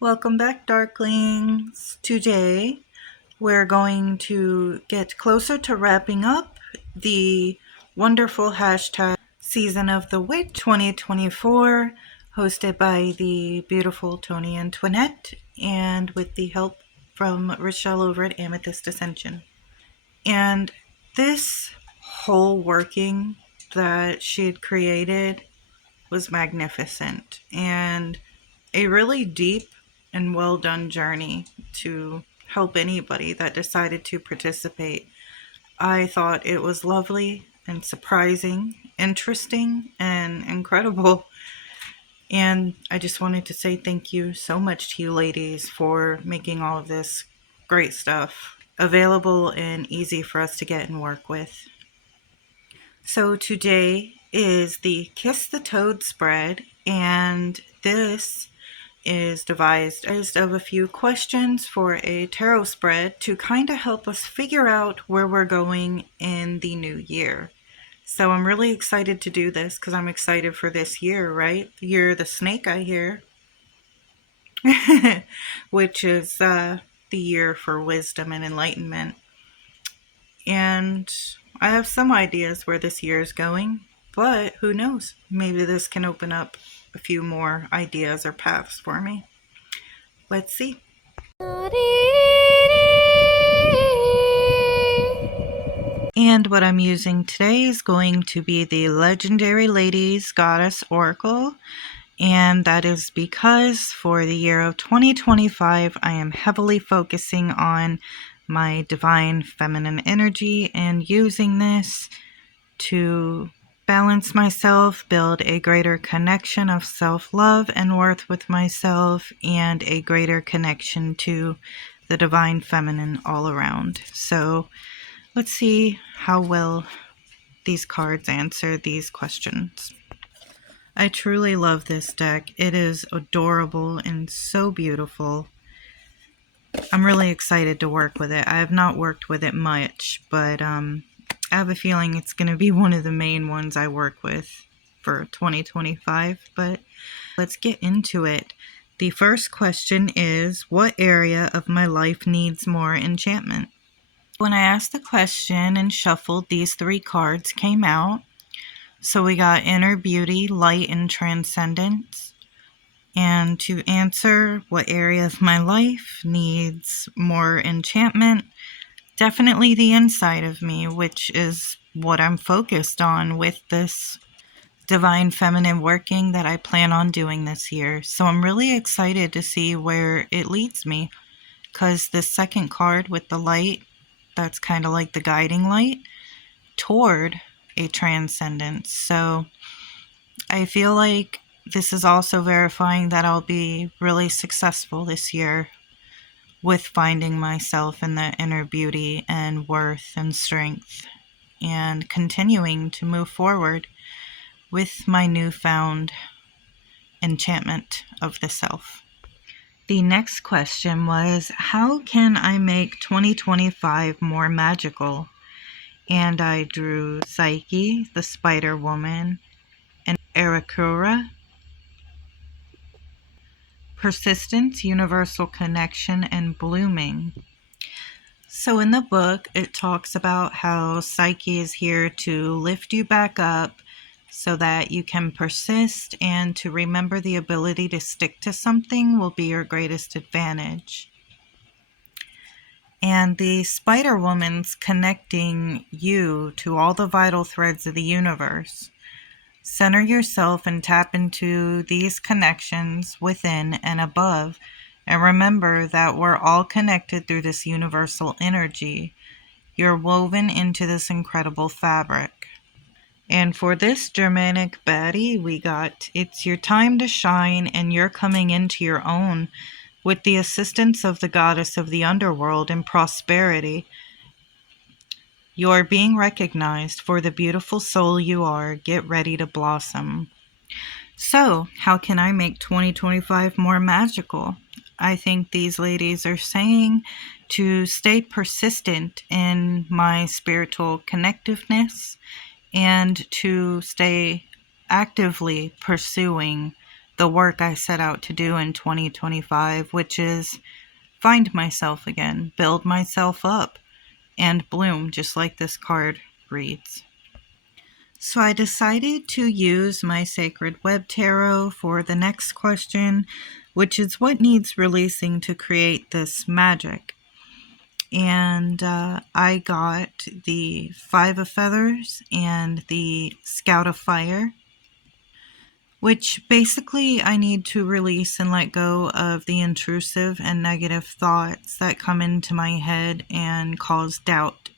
Welcome back, Darklings. Today, we're going to get closer to wrapping up the wonderful hashtag Season of the Witch 2024, hosted by the beautiful Toni and Twinette, and with the help from Rochelle over at Amethyst Ascension. And this whole working that she had created was magnificent and a really deep and well done journey to help anybody that decided to participate. I thought it was lovely and surprising, interesting, and incredible. And I just wanted to say thank you so much to you ladies for making all of this great stuff available and easy for us to get and work with. So today is the Kiss the Toad spread, and this is devised of a few questions for a tarot spread to kind of help us figure out where we're going in the new year. So I'm really excited to do this because I'm excited for this year, right? The year of the snake, I hear, which is the year for wisdom and enlightenment. And I have some ideas where this year is going, but who knows? Maybe this can open up a few more ideas or paths for me. Let's see. And what I'm using today is going to be the Legendary Ladies Goddess Oracle. And that is because for the year of 2025, I am heavily focusing on my divine feminine energy and using this to balance myself, build a greater connection of self-love and worth with myself, and a greater connection to the divine feminine all around. So let's see how well these cards answer these questions. I truly love this deck. It is adorable and so beautiful. I'm really excited to work with it. I have not worked with it much, but I have a feeling it's going to be one of the main ones I work with for 2025, but let's get into it. The first question is, what area of my life needs more enchantment? When I asked the question and shuffled, these three cards came out. So we got inner beauty, light, and transcendence. And to answer what area of my life needs more enchantment, definitely the inside of me, which is what I'm focused on with this divine feminine working that I plan on doing this year. So I'm really excited to see where it leads me, because the second card with the light, that's kind of like the guiding light toward a transcendence. So I feel like this is also verifying that I'll be really successful this year with finding myself in the inner beauty and worth and strength, and continuing to move forward with my newfound enchantment of the self. The next question was, how can I make 2025 more magical? And I drew Psyche, the Spider Woman, and Arakura. Persistence, Universal Connection, and Blooming. So in the book, it talks about how Psyche is here to lift you back up so that you can persist, and to remember the ability to stick to something will be your greatest advantage. And the Spider Woman's connecting you to all the vital threads of the universe. Center yourself and tap into these connections within and above. And remember that we're all connected through this universal energy. You're woven into this incredible fabric. And for this Germanic baddie, we got, it's your time to shine and you're coming into your own with the assistance of the goddess of the underworld and prosperity. You're being recognized for the beautiful soul you are. Get ready to blossom. So, how can I make 2025 more magical? I think these ladies are saying to stay persistent in my spiritual connectiveness and to stay actively pursuing the work I set out to do in 2025, which is find myself again, build myself up, and bloom, just like this card reads. So I decided to use my Sacred Web Tarot for the next question, which is what needs releasing to create this magic. And I got the Five of Feathers and the Scout of Fire, which basically I need to release and let go of the intrusive and negative thoughts that come into my head and cause doubt.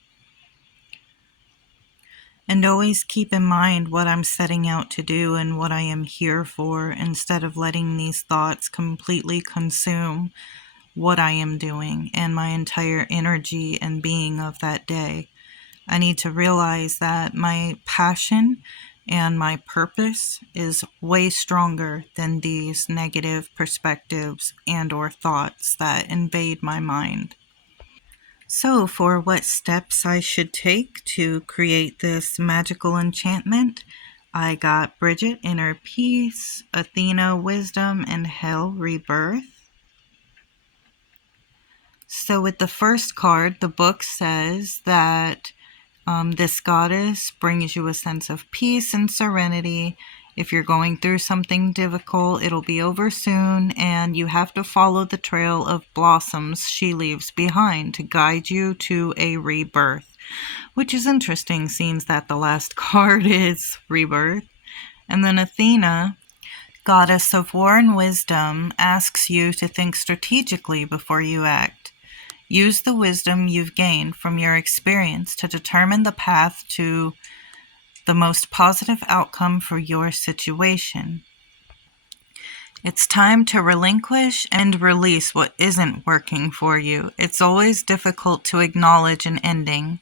And always keep in mind what I'm setting out to do and what I am here for, instead of letting these thoughts completely consume what I am doing and my entire energy and being of that day. I need to realize that my passion and my purpose is way stronger than these negative perspectives and or thoughts that invade my mind. So, for what steps I should take to create this magical enchantment, I got Bridget, Inner Peace, Athena, Wisdom, and Hell, Rebirth. So with the first card, the book says that this goddess brings you a sense of peace and serenity. If you're going through something difficult, it'll be over soon, and you have to follow the trail of blossoms she leaves behind to guide you to a rebirth, which is interesting, seeing that the last card is rebirth. And then Athena, goddess of war and wisdom, asks you to think strategically before you act. Use the wisdom you've gained from your experience to determine the path to the most positive outcome for your situation. It's time to relinquish and release what isn't working for you. It's always difficult to acknowledge an ending,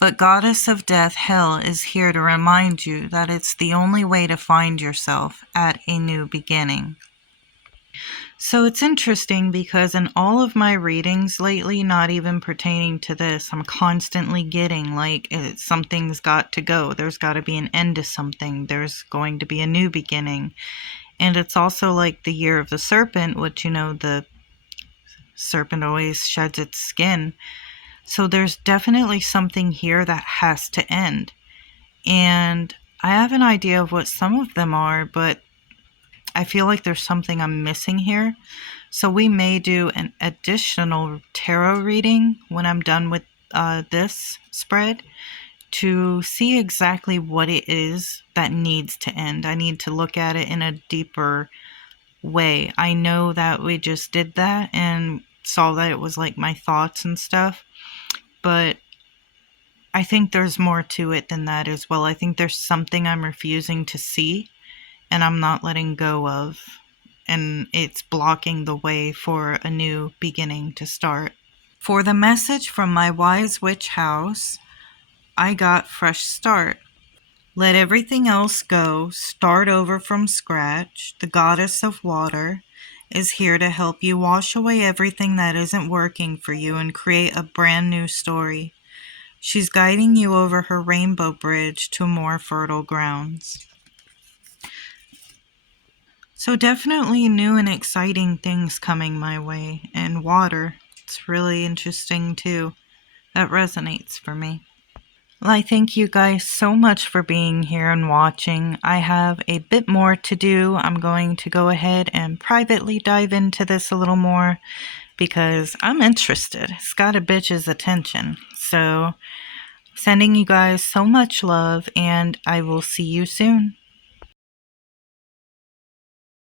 but Goddess of Death, Hell, is here to remind you that it's the only way to find yourself at a new beginning. So it's interesting because in all of my readings lately, not even pertaining to this, I'm constantly getting like something's got to go. There's got to be an end to something. There's going to be a new beginning. And it's also like the year of the serpent, which, the serpent always sheds its skin. So there's definitely something here that has to end. And I have an idea of what some of them are, but I feel like there's something I'm missing here. So we may do an additional tarot reading when I'm done with this spread to see exactly what it is that needs to end. I need to look at it in a deeper way. I know that we just did that and saw that it was like my thoughts and stuff, but I think there's more to it than that as well. I think there's something I'm refusing to see and I'm not letting go of, and it's blocking the way for a new beginning to start. For the message from my Wise Witch house, I got Fresh Start. Let everything else go, start over from scratch. The Goddess of Water is here to help you wash away everything that isn't working for you and create a brand new story. She's guiding you over her rainbow bridge to more fertile grounds. So definitely new and exciting things coming my way. And water, it's really interesting too. That resonates for me. Well, I thank you guys so much for being here and watching. I have a bit more to do. I'm going to go ahead and privately dive into this a little more because I'm interested. It's got a bitch's attention. So sending you guys so much love, and I will see you soon.